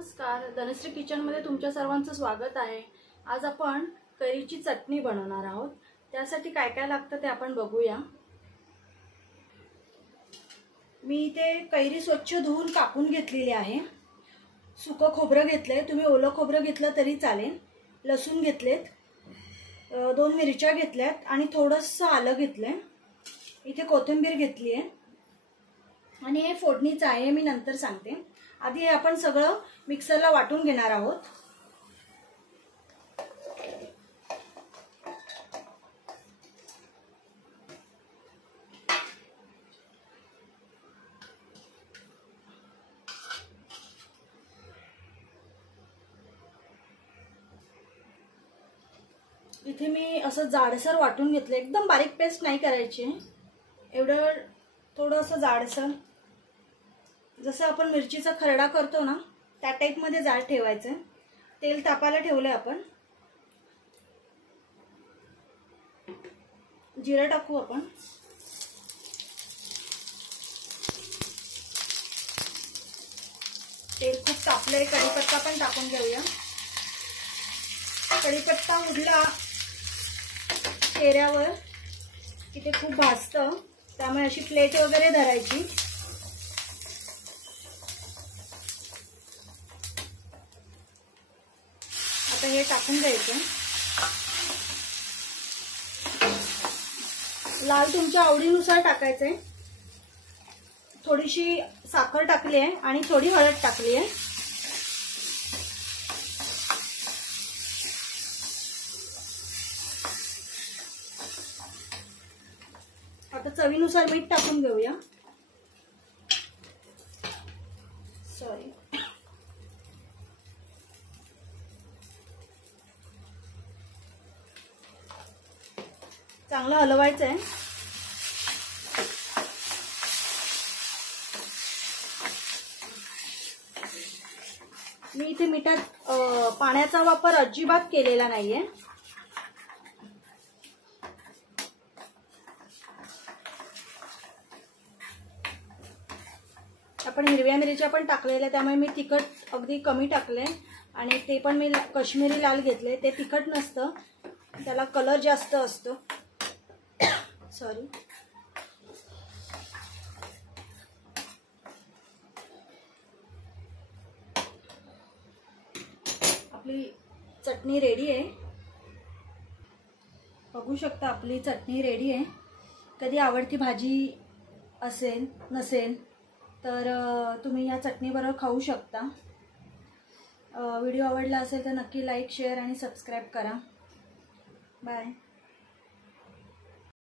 नमस्कार, धनश्री किचनमध्ये तुमच्या सर्वांचं स्वागत आहे। आज आपण कैरीची चटणी बनवणार आहोत। त्यासाठी काय काय लागतं ते आपण बघूया। मी इथे कैरी स्वच्छ धुवून कापून घेतलेली आहे। सुकं खोबरं घेतलंय, तुम्ही ओलं खोबरं घेतलं तरी चालेल। लसूण घेतलेत, 2 मिरच्या घेतल्यात आणि थोडंसं आलं घेतलंय। इथे कोथिंबीर घेतली आहे आणि हे फोडणीचं आहे, हे मी नंतर सांगते। आधी हे आपण सगळं मिक्सरला वाटून घेणार आहोत। इथे मी असं जाडसर वाटून घेतलं, एकदम बारीक पेस्ट नाही करायची आहे, एवढं थोडं असं जाडसर, जसं आपण मिरचीचा खरडा करतो ना त्या टाइप मध्ये जाड ठेवायचं। तेल तापायला ठेवलंय आपण, जिरं टाकू आपण। तेल खूप तापलंय, कढीपत्ता पण टाकून घेऊया। कढीपत्ता उडला चेहऱ्यावर की ते खूप भाजतं, त्यामुळे अशी प्लेट वगैरे धरायची। आता हे टाकून द्यायचं। लाल तुमच्या आवडीनुसार टाकायचंय। थोडीशी साखर टाकली आहे आणि थोडी हळद टाकली आहे। आता चवीनुसार मीठ टाकून घेऊया। सॉरी, चांगलं हलवायचं आहे। मी इथे मिठात पाण्याचा वापर अजिबात केलेला नाहीये। आपण हिरव्या मिरच्या पण टाकलेल्या, त्यामुळे मी तिखट अगदी कमी टाकले आणि ते पण मी काश्मीरी लाल घेतले, ते तिखट नसतं, त्याला कलर जास्त असतो। सॉरी, आपली चटणी रेडी आहे, बघू शकता आपली चटणी रेडी आहे। कधी आवडती भाजी असेल नसेल तर तुम्ही या चटणी बरोबर खाऊ शकता। व्हिडिओ आवडला असेल तर नक्की लाईक, शेअर आणि सबस्क्राईब करा। बाय।